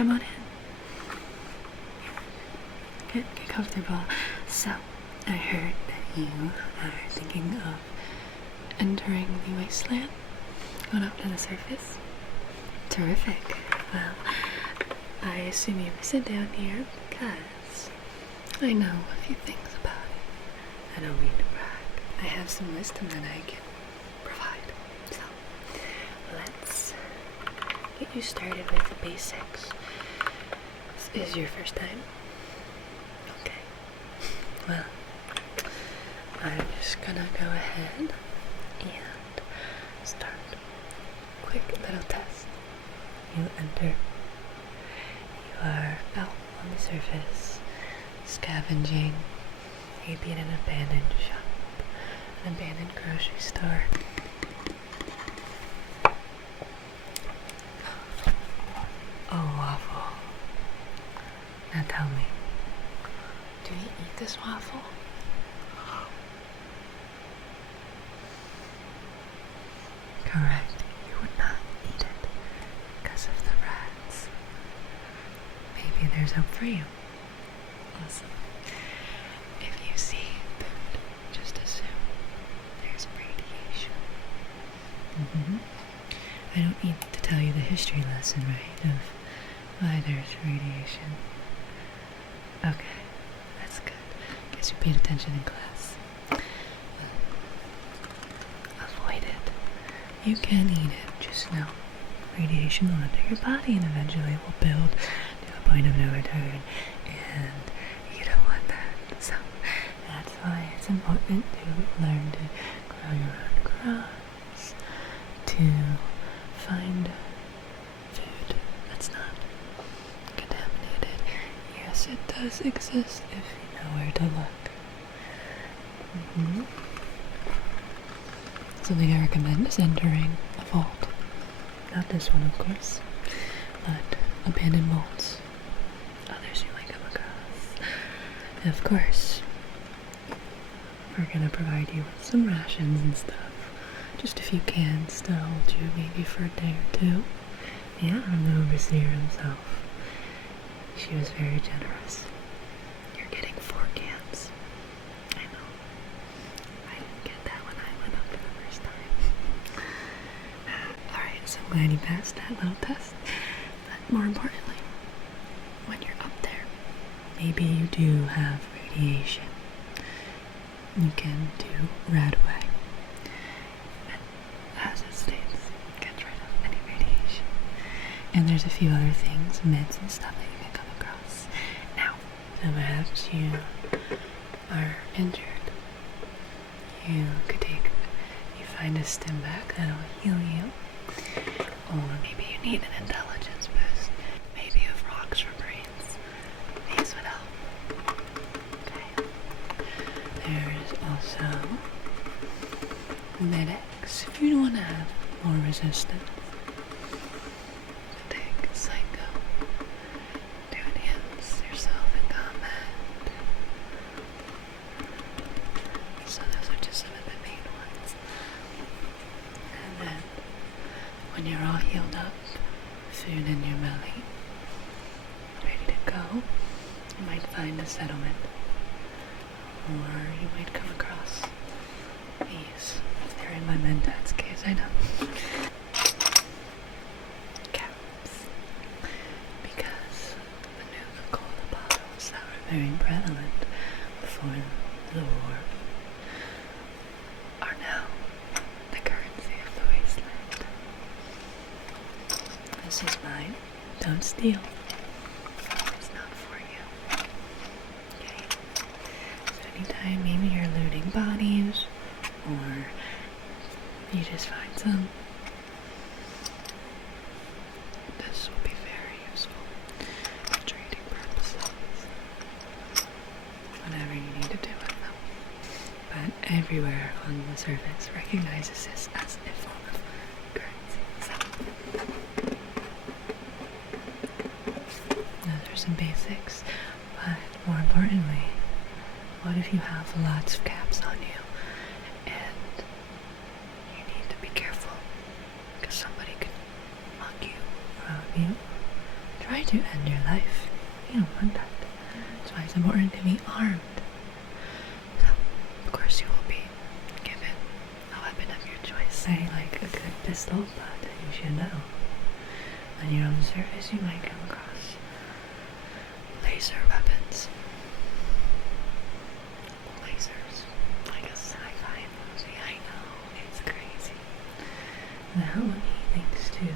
come on in. Get comfortable. So, I heard that you are thinking of entering the Wasteland, going up to the surface. Terrific. Well, I assume you sit down here because I know a few things about it. I don't mean to brag. I have some wisdom that I can provide. So, let's get you started with the basics. This is your first time? Okay. Well, I'm just gonna go ahead and start. Quick little test. You enter. You are out on the surface, scavenging, maybe in an abandoned shop, an abandoned grocery store. Oh, waffle. Now tell me, do you eat this waffle? Correct. You would not eat it because of the rats. Maybe there's hope for you. Awesome. If you see food, just assume there's radiation. I don't need to tell you the history lesson, right, of why there's radiation. Okay, that's good. Guess you paid attention in class. Avoid it. You can eat it, just know radiation will enter your body and eventually will build to a point of no return, and you don't want that. So that's why it's important to learn to grow your own crops, to find food that's not contaminated. Yes, it does exist if you know where to look. Something I recommend is entering a vault. Not this one, of course, but abandoned vaults. Others you might come across. And of course, we're gonna provide you with some rations and stuff. Just a few cans to hold you maybe for a day or two. Yeah, the overseer himself. She was very generous. You're getting 4 cans. I know. I didn't get that when I went up for the first time. Alright, so I'm glad you passed that little test. But more importantly, when you're up there, maybe you do have radiation. You can do Radway. And as it states, gets rid of any radiation. And there's a few other things, meds and stuff that you can come across. Now, perhaps you are injured. You find a stim back that'll heal you. Or maybe you need an intelligence boost. Maybe you have rocks for brains. These would help. Okay. There's also medics if you want to have more resistance. Take Psycho to enhance yourself in combat. So those are just some of the main ones. And then when you're all healed up, food in your belly, ready to go, you might find a settlement. Or you might come across these. They're in my mentats case, I know. Caps. Because the Nuka-Cola bottles that were very prevalent before the war are now the currency of the Wasteland. This is mine. Don't steal. It's not for you. Okay? So anytime maybe you're looting bodies, or you just find some, this will be very useful for trading purposes. Whatever you need to do with them. But everywhere on the surface recognizes this as a form of currency. So, those are some basics, but more importantly, what if you have lots of caps on you and you need to be careful because somebody could mug you, rob you, try to end your life. You don't want that. That's why it's important to be armed. So, of course you will be given a weapon of your choice. Say like a good pistol, but you should know. When you're on the surface, you might come across laser weapons. Lasers. Like a sci-fi movie, I know, it's crazy. Now what he thinks to,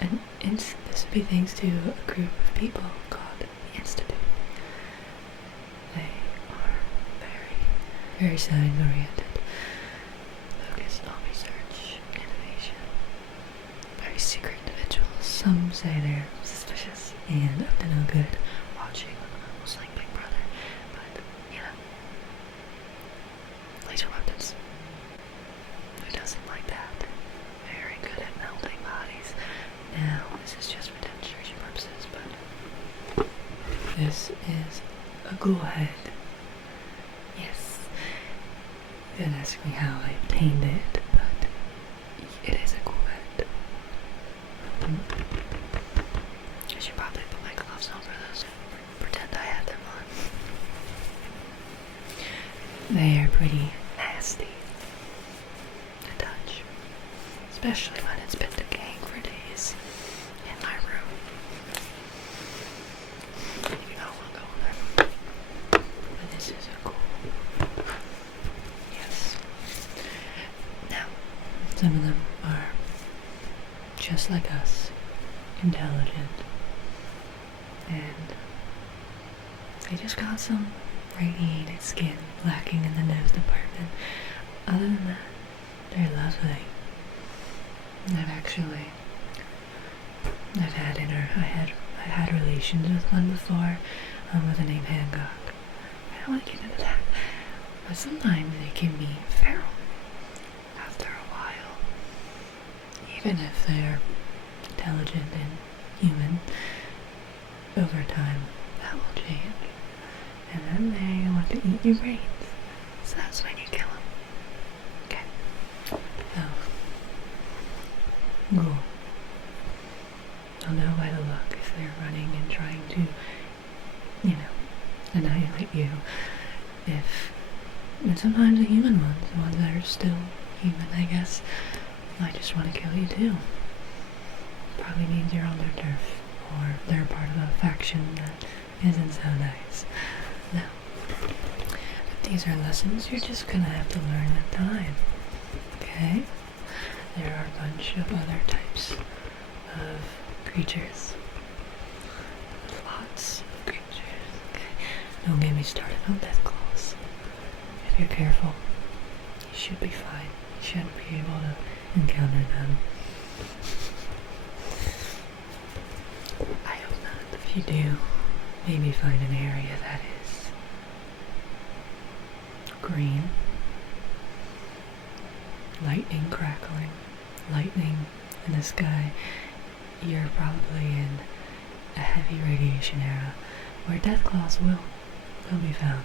and this would be thanks to a group of people called the Institute. They are very science-oriented, focused on research, innovation, very secret individuals. Some say they're suspicious and up to no good, watching, almost like Big Brother, but, you know, laser weapons. Who doesn't like that? Very good at melting bodies. Now, this is just for demonstration purposes, but this is a ghoul head. Yes. You can ask me how I obtained it, but it is a ghoul head. I should probably put my gloves on for this. Pretend I had them on. They are pretty nasty to touch, especially when it's been decaying for days in my room. You don't want to go there. But this is a cool. Yes. Now, some of them are just like us, intelligent, and they just got some radiated skin lacking in the nose department. Other than that, they're lovely. I had relations with one before, with the name Hancock. I don't want to get into that, but sometimes they can be feral after a while. Even if they're intelligent and human, over time that will change. And then they want to eat your brains. So that's when you kill them. Okay. So, ghoul. I'll know by the look if they're running and trying to, annihilate you. And sometimes the human ones, the ones that are still human, I guess, might just want to kill you too. Probably means you're on their turf, or they're part of a faction that isn't so nice. Now, but these are lessons you're just gonna have to learn with time. Okay? There are a bunch of other types of creatures. Lots of creatures. Okay? Don't get me started on death claws. If you're careful, you should be fine. You shouldn't be able to encounter them. I hope not. If you do, maybe find an area that is green, lightning crackling, lightning in the sky. You're probably in a heavy radiation era where death claws will be found.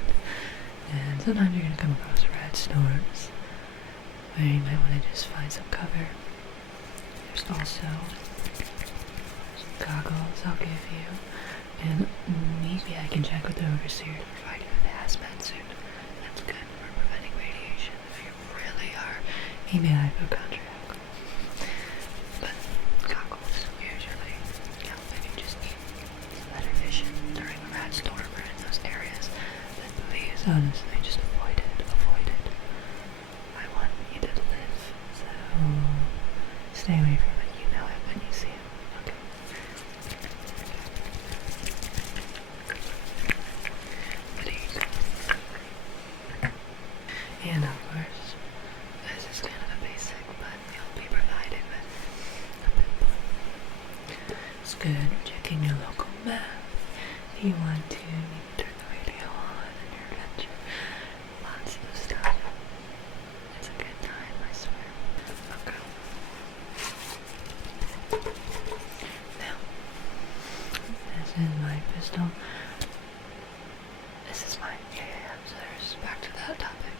And sometimes you're going to come across red storms where you might want to just find some cover. There's also some goggles I'll give you, and maybe I can check with the overseer to provide you with a hazmat suit. That's good for preventing radiation if you really are maybe hypochondriac. But goggles usually help if you just need better vision during a red storm or in those areas. But please, honestly, just avoid it. I want you to live, so stay away from it. You know it when you see it. Okay. And of course, this is kind of a basic, but you'll be provided with a pimple. It's good checking your local map. If you want to, maybe turn the radio on in your adventure. Lots of stuff. It's a good time, I swear. Okay. Now, this is my pistol. This is mine. Yeah. So there's back to that topic.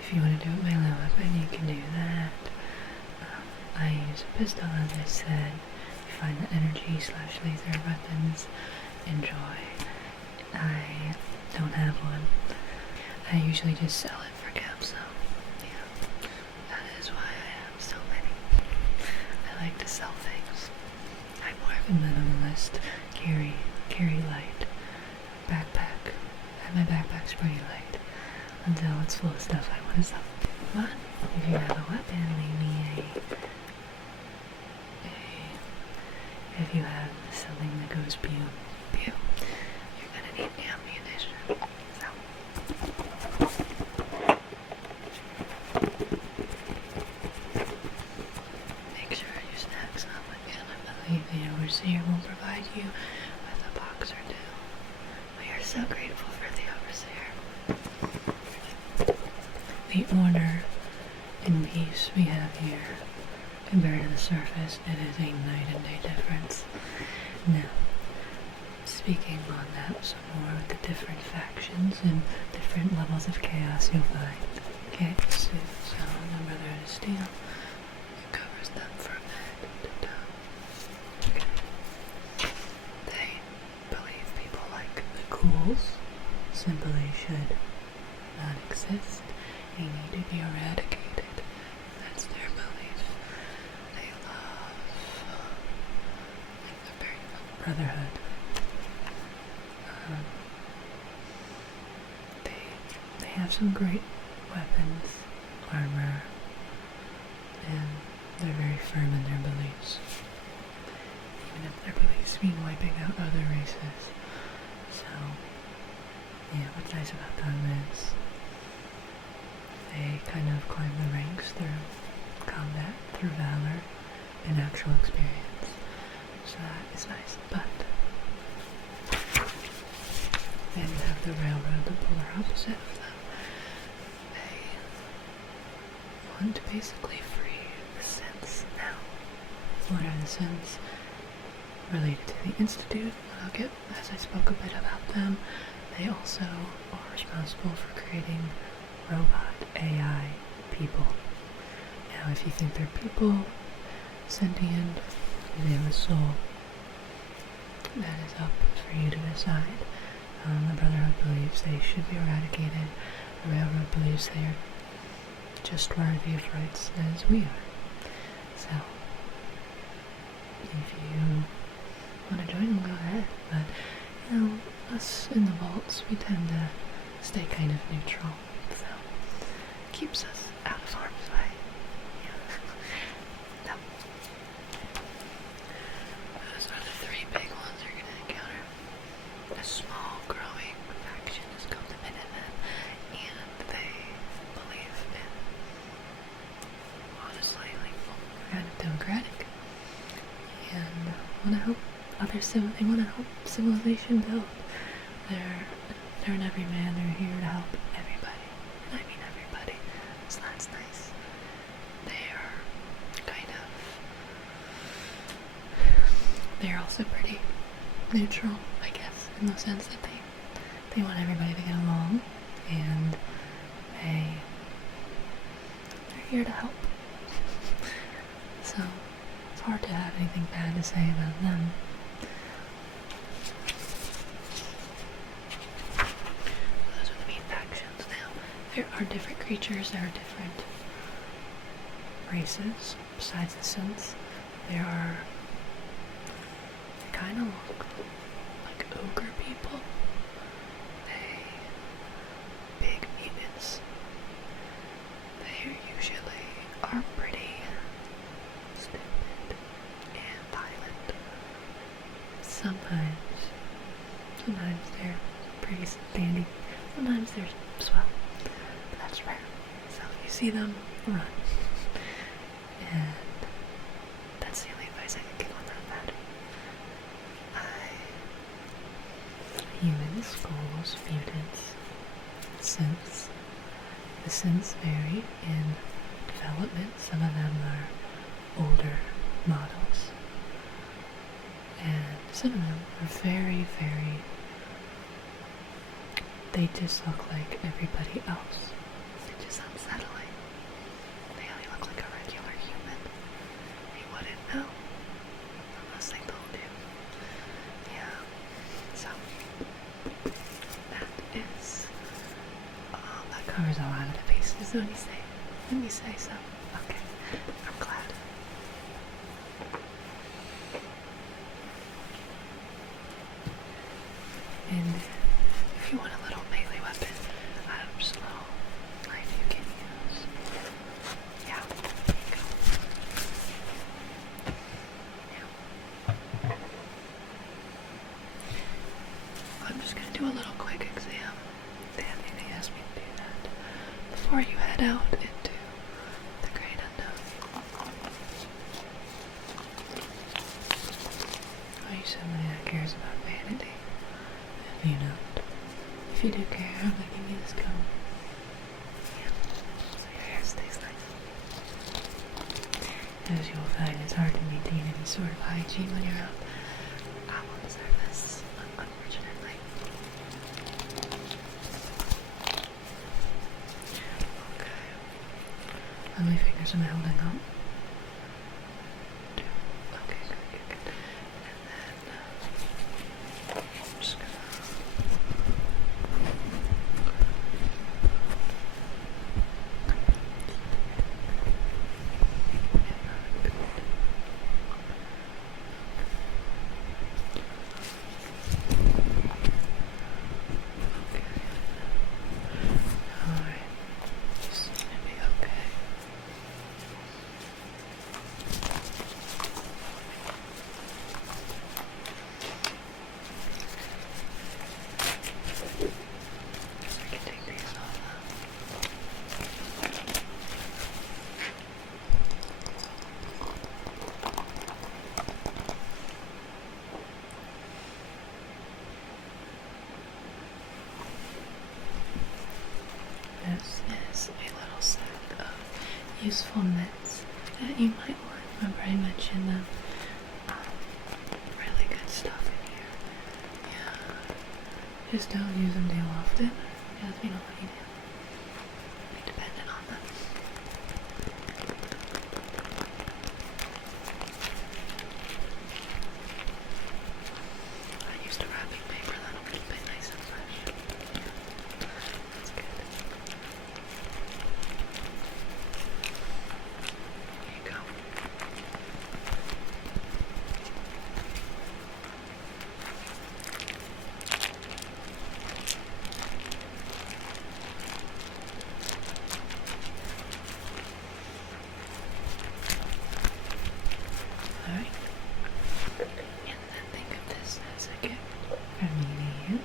If you want to do it with my weapon, you can do that. I use a pistol, as I said. If find the energy slash laser weapons enjoy. I don't have one. I usually just sell it for caps, so yeah, that is why I have so many. I like to sell things. I'm more of a minimalist, carry light, backpack, and my backpack's pretty light until it's full of stuff I want to sell. But if you have a weapon, maybe if you have something that goes pew, pew, you're gonna need ammunition. So. Make sure your snack's not again. I believe the overseer will provide you with a box or two. We are so grateful for the overseer. The order and peace we have here, compared to the surface, it is a night and day difference. Now, speaking on that some more with the different factions and different levels of chaos you'll find. Okay, so the Brotherhood of Steel, it covers them from head to toe. Okay. They believe people like the ghouls simply should not exist. They need to be eradicated. That's their belief. They love like the very Brotherhood. They have some great weapons, armor, and they're very firm in their beliefs. Even if their beliefs mean wiping out other races. So, yeah, what's nice about them is they kind of climb the ranks through combat, through valor, and actual experience. So that is nice. But then you have the railroad, the polar opposite of them. They want to basically free the synths now. What are the synths? Related to the Institute. I'll get, as I spoke a bit about them, they also are responsible for creating robot AI people. Now, if you think they're people, sentient, they have a soul, that is up for you to decide. The Brotherhood believes they should be eradicated. The Railroad believes they are just worthy of rights as we are. So, if you want to join them, go ahead. But, you know, us in the vaults, we tend to stay kind of neutral. So, keeps us out of harm's way. Yeah. No. Those are the three big ones you're going to encounter. A small growing faction is called the Minutemen, and they believe in, honestly, like, kind of democratic, and want to help they want to help civilization build. They're an everyman. They're here to help everybody, and I mean everybody. So that's nice. They're also pretty neutral, I guess, in the sense that they want everybody to get along, and they're here to help. So it's hard to have anything bad to say about them. Those are the main factions. Now, there are different creatures, there are different races besides the synths. They kind of look like ogre people. Big mutants. They usually are pretty stupid and violent. Sometimes they're pretty dandy. Sometimes they're swell. But that's rare. So if you see them, run. And that's the only advice I can give on that matter. Humans, ghouls, mutants, synths. The synths vary in development. Some of them are older models. And some of them are very, very... They just look like everybody else. It's just unsettling. They only look like a regular human. You wouldn't know unless So let me say so. Okay, I'm glad. And if you want a little melee weapon, I have just a little knife you can use. Yeah, there you go. Yeah. I'm just gonna do a little quick exam. They asked me to do that before you head out into the great unknown. Are you somebody that cares about vanity? If you don't, if you do care, I'm gonna give you this comb. Yeah, so your hair stays nice. As you'll find, it's hard to maintain any sort of hygiene when you're out on the surface, unfortunately. Okay. How many fingers am I holding up? 2. Okay, good. And then, I'm just gonna... Alright, just gonna be okay. I can take these off now. This is a little set of useful mitts that you might want. Remember I mentioned them. Really good stuff in here. Yeah. Just don't use them too often. Because we don't want you to be dependent on them. I used a wrapping paper that'll keep it nice and fresh. Yeah. That's good. There you go. Alright. And then think of this as a gift from me to you.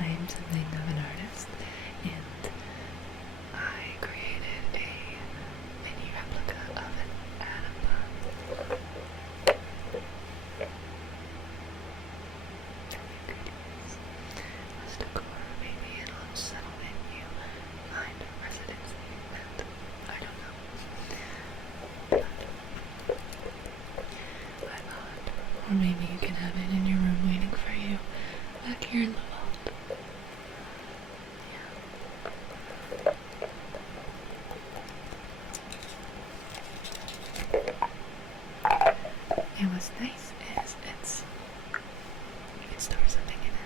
I am something of an artist, and I created a mini replica of an atom bomb. Let's decor maybe it'll settle in you, find residency, and I don't know. I thought, or maybe you can have it in your room waiting for you back here in the vault. Yeah. And what's nice is you can store something in it.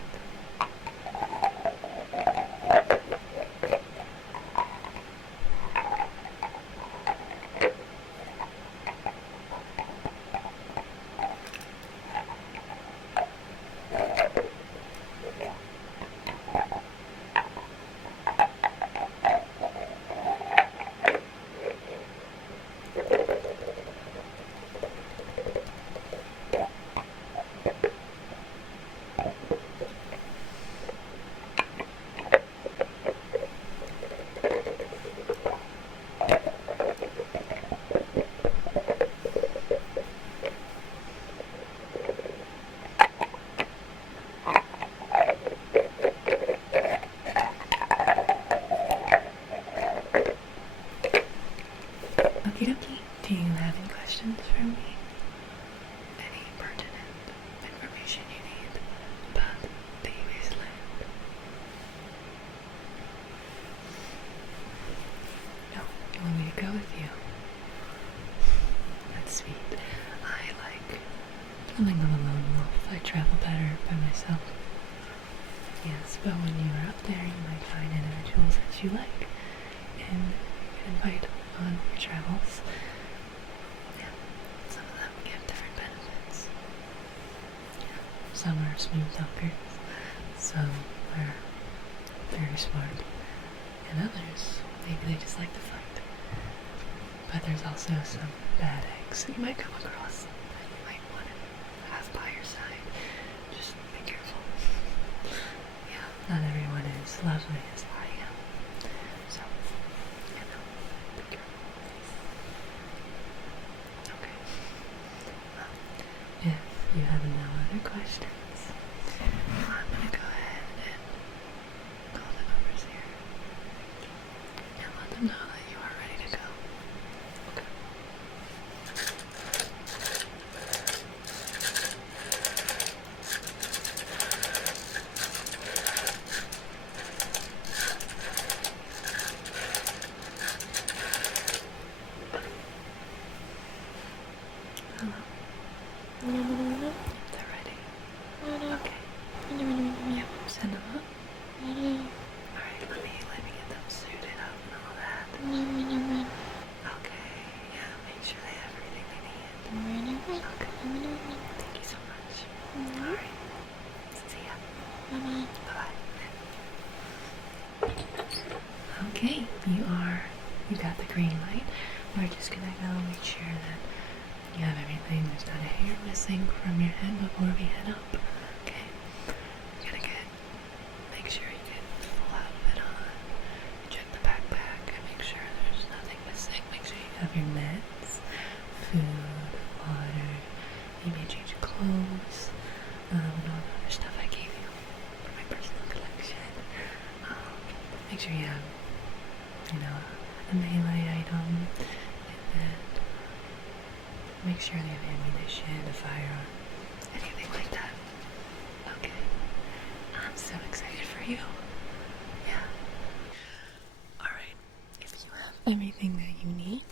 Okie dokie. Do you have any questions for me? Any pertinent information you need about the Wasteland? No, you want me to go with you? That's sweet. I like something of a lone wolf. I travel better by myself. Yes, but when you are up there, you might find individuals that you like, and you invite on your travels. Yeah, some of them give different benefits. Yeah, some are smooth talkers, some are very smart, and others, maybe they just like to fight. But there's also some bad eggs that you might come across that you might want to have by your side. Just be careful. Yeah, not everyone is lovely as I am. So, you know, be careful. Okay. Well, if you have no other questions, I'm gonna go ahead and call the numbers here and let them know that you are ready to go. Okay. Hello. They're ready. Okay. Yep, send them up. Alright, let me get them suited up and all that. Okay, yeah, make sure they have everything they need. Okay. Thank you so much. Alright. See ya. Bye-bye. Okay, you got the green light. We're just gonna go make sure that you have everything. There's not a hair missing from your head before we head up. Okay? You're gonna make sure you get the full outfit on. Check the backpack and make sure there's nothing missing. Make sure you have your meds, food, water, maybe a change of clothes, and all the other stuff I gave you for my personal collection. Make sure you have, a melee item, and then make sure they have ammunition, a firearm, anything like that. Okay. I'm so excited for you. Yeah. Alright. If you have everything that you need,